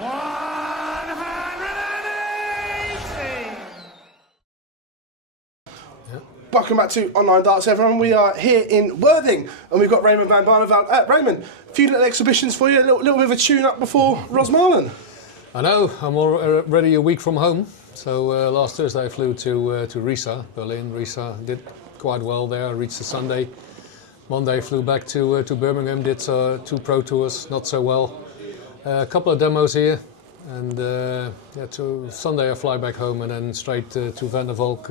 Welcome back to Online Darts, everyone. We are here in Worthing, and we've got Raymond Van Barneveld. Raymond, a few little exhibitions for you, a little bit of a tune-up before Rosmalen. I know, I'm already a week from home. So last Thursday I flew to Riesa, Berlin. Riesa did quite well there, reached the Sunday. Monday flew back to Birmingham, did 2 Pro Tours, not so well. A couple of demos here. And to Sunday I fly back home and then straight to Van der Valk,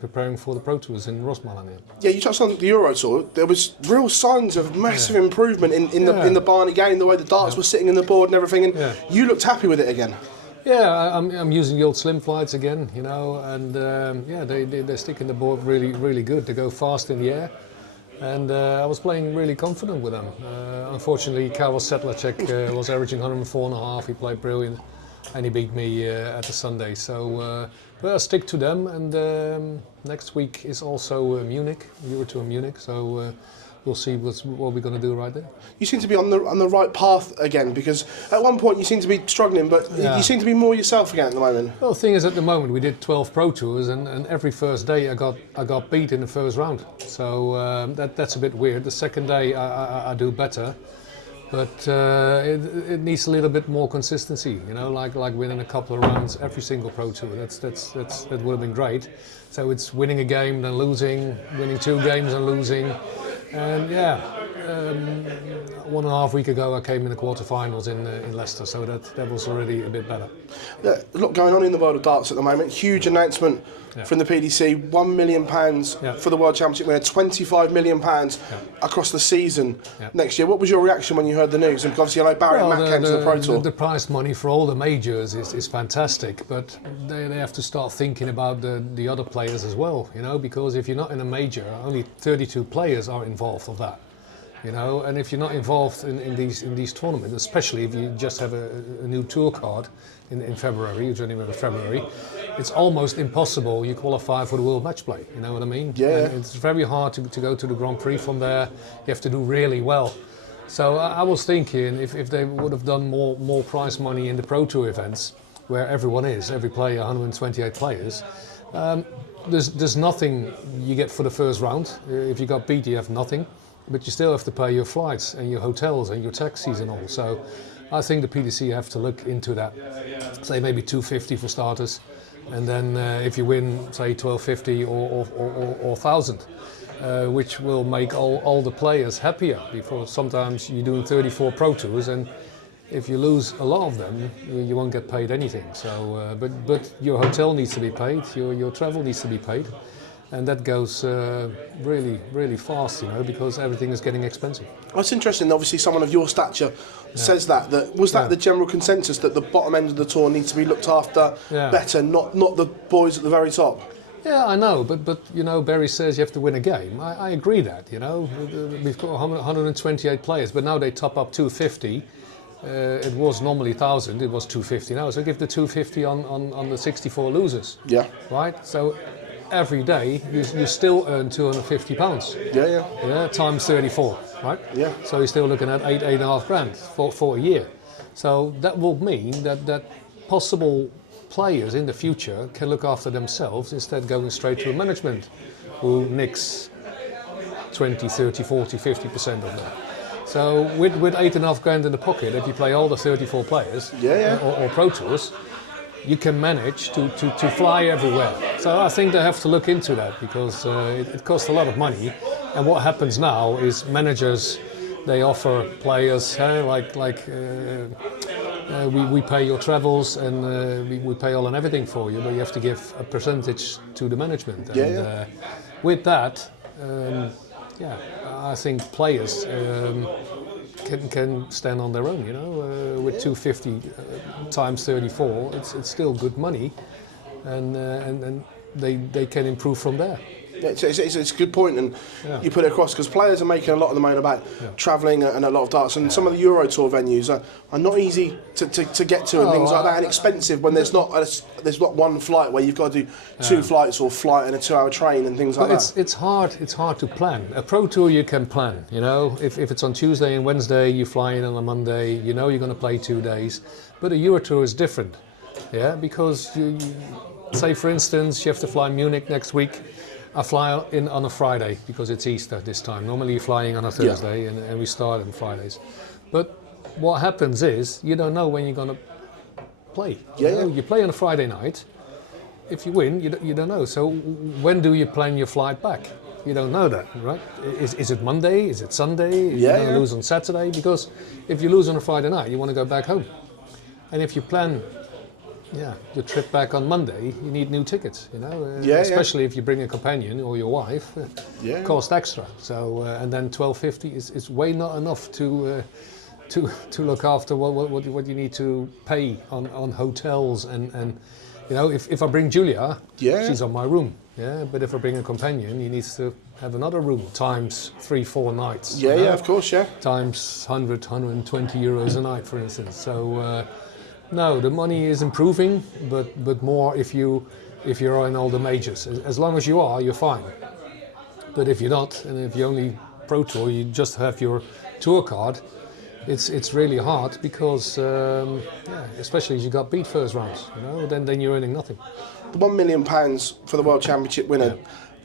preparing for the Pro Tours in Rosmalen. Yeah, you touched on the Euro Tour. There was real signs of massive improvement in the Barney game, the way the darts were sitting in the board and everything. And you looked happy with it again. Yeah, I'm using the old slim flights again, you know, and they stick in the board really good. They go fast in the air. And I was playing really confident with them. Unfortunately, Karel Sedlacek was averaging 104.5. He played brilliant, and he beat me at the Sunday. So, but I'll stick to them. And next week is also Munich, Euro Tour Munich. So we'll see what we're going to do right there. You seem to be on the right path again, because at one point you seem to be struggling, but you seem to be more yourself again at the moment. Well, the thing is, at the moment we did 12 Pro Tours, and every first day I got beat in the first round. So that's a bit weird. The second day I do better, but it needs a little bit more consistency. You know, like winning a couple of rounds every single Pro Tour. That would have been great. So it's winning a game then losing, winning 2 games and losing. And 1.5 weeks ago I came in the quarterfinals in Leicester, so that was already a bit better. Yeah, a lot going on in the world of darts at the moment. Huge announcement from the PDC, £1 million for the World Championship winner, £25 million across the season next year. What was your reaction when you heard the news? And obviously I know Barry and Matt came to the Pro Tour. The prize money for all the majors is fantastic, but they have to start thinking about the other players as well, you know, because if you're not in a major, only 32 players are involved of that. You know, and if you're not involved in these tournaments, especially if you just have a new tour card in February, you're joining in February, it's almost impossible you qualify for the World Match Play. You know what I mean? Yeah. And it's very hard to go to the Grand Prix from there. You have to do really well. So I was thinking if they would have done more prize money in the Pro Tour events, where everyone is, every player, 128 players. There's nothing you get for the first round. If you got beat, you have nothing. But you still have to pay your flights and your hotels and your taxis and all. So I think the PDC have to look into that. Say maybe 250 for starters, and then if you win, say 1250 or 1000, which will make all the players happier. Because sometimes you're doing 34 Pro Tours, and if you lose a lot of them, you won't get paid anything. So, but your hotel needs to be paid, your travel needs to be paid. And that goes really fast, you know, because everything is getting expensive. That's interesting. Obviously, someone of your stature says that. Was that the general consensus, that the bottom end of the tour needs to be looked after better, not the boys at the very top? Yeah, I know, but you know, Barry says you have to win a game. I agree that, you know, we've got 128 players, but now they top up 250. It was normally 1,000. It was 250 now. So give the 250 on the 64 losers. Yeah. Right. So every day you still earn £250. Yeah, times 34, right? Yeah. So you're still looking at £8.5 grand for a year. So that will mean that possible players in the future can look after themselves instead of going straight to a management who nicks 20, 30, 40, 50% of that. So with £8.5 grand in the pocket, if you play all the 34 players or Pro Tours, you can manage to fly everywhere. So I think they have to look into that, because it costs a lot of money. And what happens now is managers, they offer players, we pay your travels and we pay all and everything for you, but you have to give a percentage to the management. And with that, I think players can stand on their own, you know, with 250 times 34, it's still good money, and they can improve from there. Yeah, it's a good point, and you put it across because players are making a lot of the moan about travelling and a lot of darts, and some of the Euro Tour venues are not easy to get to and things like that, and expensive when there's not one flight where you've got to do 2 flights or flight and a 2-hour train and things like that. It's hard to plan. A Pro Tour you can plan, you know, if it's on Tuesday and Wednesday, you fly in on a Monday, you know you're going to play 2 days, but a Euro Tour is different, because you say for instance you have to fly Munich next week. I fly in on a Friday because it's Easter this time. Normally you're flying on a Thursday and we start on Fridays. But what happens is you don't know when you're going to play. You play on a Friday night. If you win, you don't know. So when do you plan your flight back? You don't know that, right? Is it Monday? Is it Sunday? You lose on Saturday? Because if you lose on a Friday night, you want to go back home. And if you plan your trip back on Monday, you need new tickets, you know, especially if you bring a companion or your wife, cost extra. So and then $12.50 is way not enough to look after what you need to pay on hotels and you know, if I bring Julia, she's on my room, but if I bring a companion, he needs to have another room times 3-4 nights. Of course, times 120 euros a night, for instance. So. No, the money is improving, but more if you're in all the majors. As long as you are, you're fine. But if you're not, and if you only Pro Tour, you just have your tour card, it's really hard because especially if you got beat first rounds, you know, then you're earning nothing. The £1 million for the World Championship winner.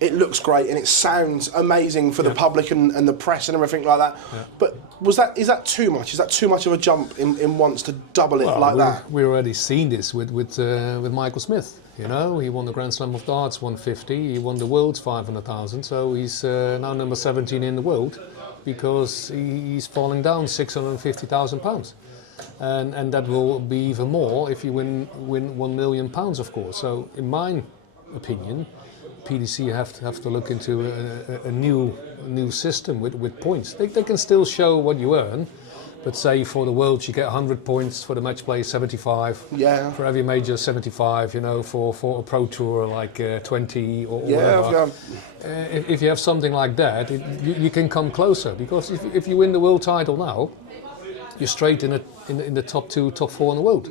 It looks great and it sounds amazing for the public and the press and everything like that. But is that too much? Is that too much of a jump in once to double it that? We already seen this with Michael Smith. You know, he won the Grand Slam of Darts 150. He won the World's 500,000. So he's now number 17 in the world because he's falling down £650,000. And that will be even more if you win £1 million, of course. So in my opinion, PDC have to look into a new system with points. They can still show what you earn, but say for the World you get 100 points, for the match play 75, for every major 75, you know, for a Pro Tour like 20 or whatever. If you have something like that, you can come closer, because if you win the world title now, you're straight in the top 2, top 4 in the world.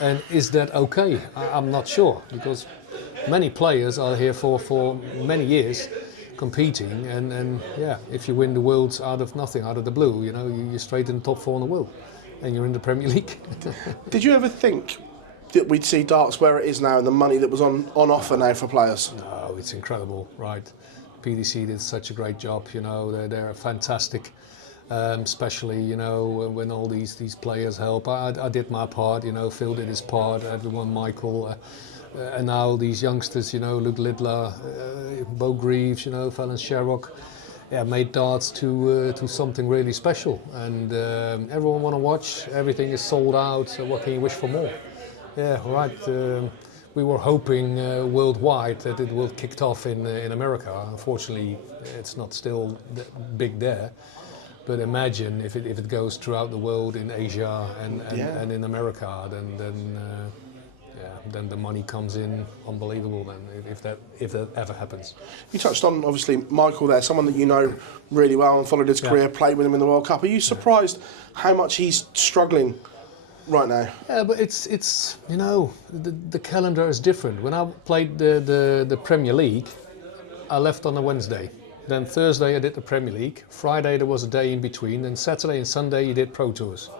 And is that okay? I'm not sure, because many players are here for many years competing, and if you win the Worlds out of nothing, out of the blue, you know, you're straight in the top 4 in the world and you're in the Premier League. Did you ever think that we'd see darts where it is now and the money that was on offer now for players? No, it's incredible, right? PDC did such a great job, you know, they're fantastic. Especially, you know, when all these players help. I did my part, you know, Phil did his part, everyone, Michael, and now these youngsters, you know, Luke Littler, Bo Greaves, you know, Fallon Sherrock, made darts to something really special, and everyone want to watch. Everything is sold out, so what can you wish for more? We were hoping worldwide that it will kicked off in America. Unfortunately, it's not still big there. But imagine if it goes throughout the world, in Asia and in America, then the money comes in unbelievable. Then if that ever happens. You touched on obviously Michael there, someone that you know really well and followed his career, played with him in the World Cup. Are you surprised how much he's struggling right now? Yeah, but it's you know, the calendar is different. When I played the Premier League, I left on a Wednesday. Then Thursday I did the Premier League, Friday there was a day in between, and Saturday and Sunday you did Pro Tours.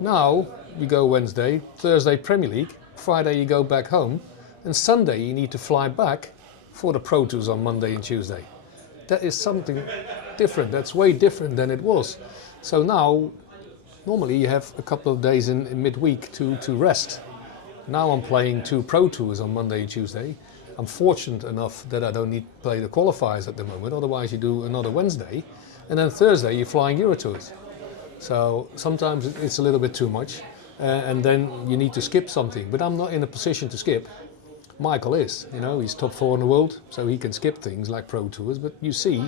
Now you go Wednesday, Thursday Premier League, Friday you go back home, and Sunday you need to fly back for the Pro Tours on Monday and Tuesday. That is something different, that's way different than it was. So now, normally you have a couple of days in midweek to rest. Now I'm playing 2 Pro Tours on Monday and Tuesday. I'm fortunate enough that I don't need to play the qualifiers at the moment, otherwise you do another Wednesday, and then Thursday you're flying Euro Tours. So sometimes it's a little bit too much, and then you need to skip something, but I'm not in a position to skip. Michael is, you know, he's top 4 in the world, so he can skip things like Pro Tours, but you see,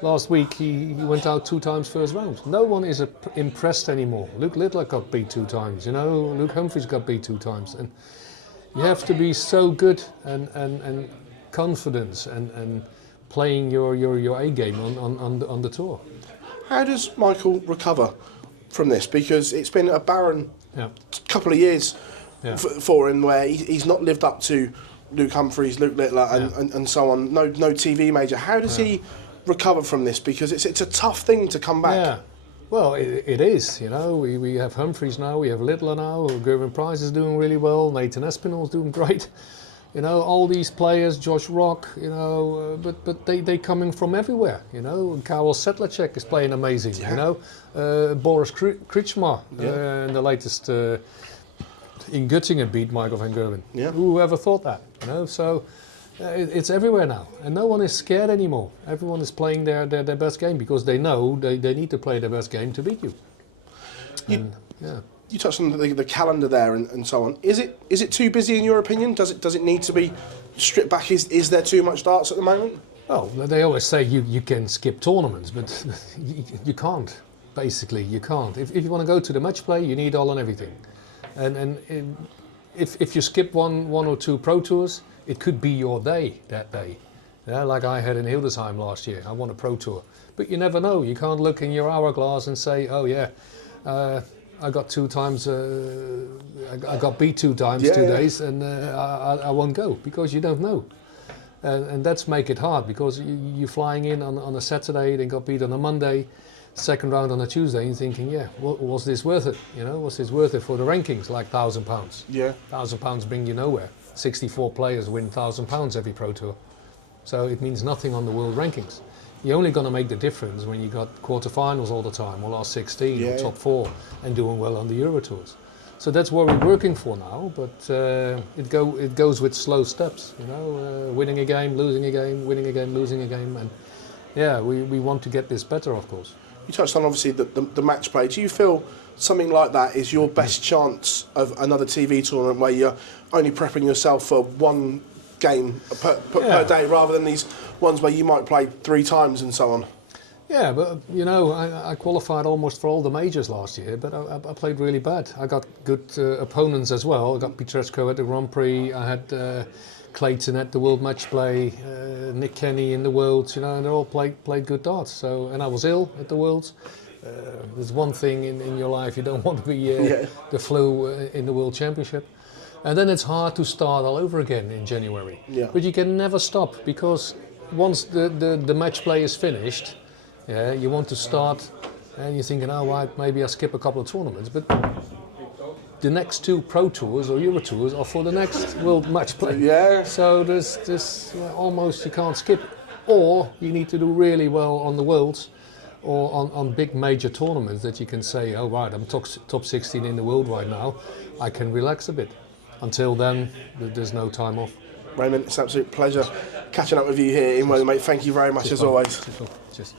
last week he went out 2 times first round. No one is impressed anymore. Luke Littler got beat 2 times, you know, Luke Humphries got beat 2 times, and you have to be so good and confidence and playing your A game on the tour. How does Michael recover from this? Because it's been a barren couple of years for him, where he's not lived up to Luke Humphries, Luke Littler, and so on. No TV major. How does he recover from this? Because it's a tough thing to come back. Yeah. Well, it is. You know, we have Humphries now, we have Littler now. Gerwen Price is doing really well. Nathan Espinal's doing great. You know, all these players, Josh Rock. You know, but they coming from everywhere. You know, Karel Sedlacek is playing amazing. You know, Boris Kritschmar in the latest. In Göttingen beat Michael van Gerwen. Yeah. Whoever thought that? You know, so it's everywhere now, and no one is scared anymore. Everyone is playing their best game because they know they need to play their best game to beat you. You touched on the calendar there and so on. Is it too busy in your opinion? Does it need to be stripped back? Is there too much darts at the moment? Well, they always say you can skip tournaments, but you can't. Basically, you can't. If you want to go to the match play, you need all and everything. And if you skip one or two Pro Tours, it could be your day that day. Yeah, like I had in Hildesheim last year. I won a Pro Tour. But you never know. You can't look in your hourglass and say, oh yeah, I got 2 times, I got beat 2 times 2 days, and I won't go, because you don't know. And that's make it hard, because you're flying in on a Saturday, then got beat on a Monday, second round on a Tuesday, and you're thinking, yeah, was this worth it? You know, was this worth it for the rankings, like £1,000? Yeah. £1,000 bring you nowhere. 64 players win £1,000 every Pro Tour. So it means nothing on the world rankings. You're only going to make the difference when you got quarterfinals all the time, or last 16, or top 4, and doing well on the Euro Tours. So that's what we're working for now, but it goes with slow steps, you know, winning a game, losing a game, winning a game, losing a game, and yeah, we want to get this better, of course. You touched on obviously the match play. Do you feel something like that is your best chance of another TV tournament where you're only prepping yourself for one game per day, rather than these ones where you might play 3 times and so on? Yeah, but you know, I qualified almost for all the majors last year, but I played really bad. I got good opponents as well. I got Petrescu at the Grand Prix. I had Clayton at the World Match Play, Nick Kenny in the Worlds, you know, and they all played good darts. So, and I was ill at the Worlds. There's one thing in your life, you don't want to be the flu in the World Championship. And then it's hard to start all over again in January. Yeah. But you can never stop, because once the match play is finished, you want to start, and you're thinking, oh right, maybe I skip a couple of tournaments, but the next 2 Pro Tours or Euro Tours are for the next World Match Play. Yeah. So there's almost you can't skip, or you need to do really well on the Worlds, or on big major tournaments that you can say, oh right, I'm top 16 in the world right now, I can relax a bit. Until then, there's no time off. Raymond, it's an absolute pleasure catching up with you here in Wales, mate. Thank you very much as always. Cheers.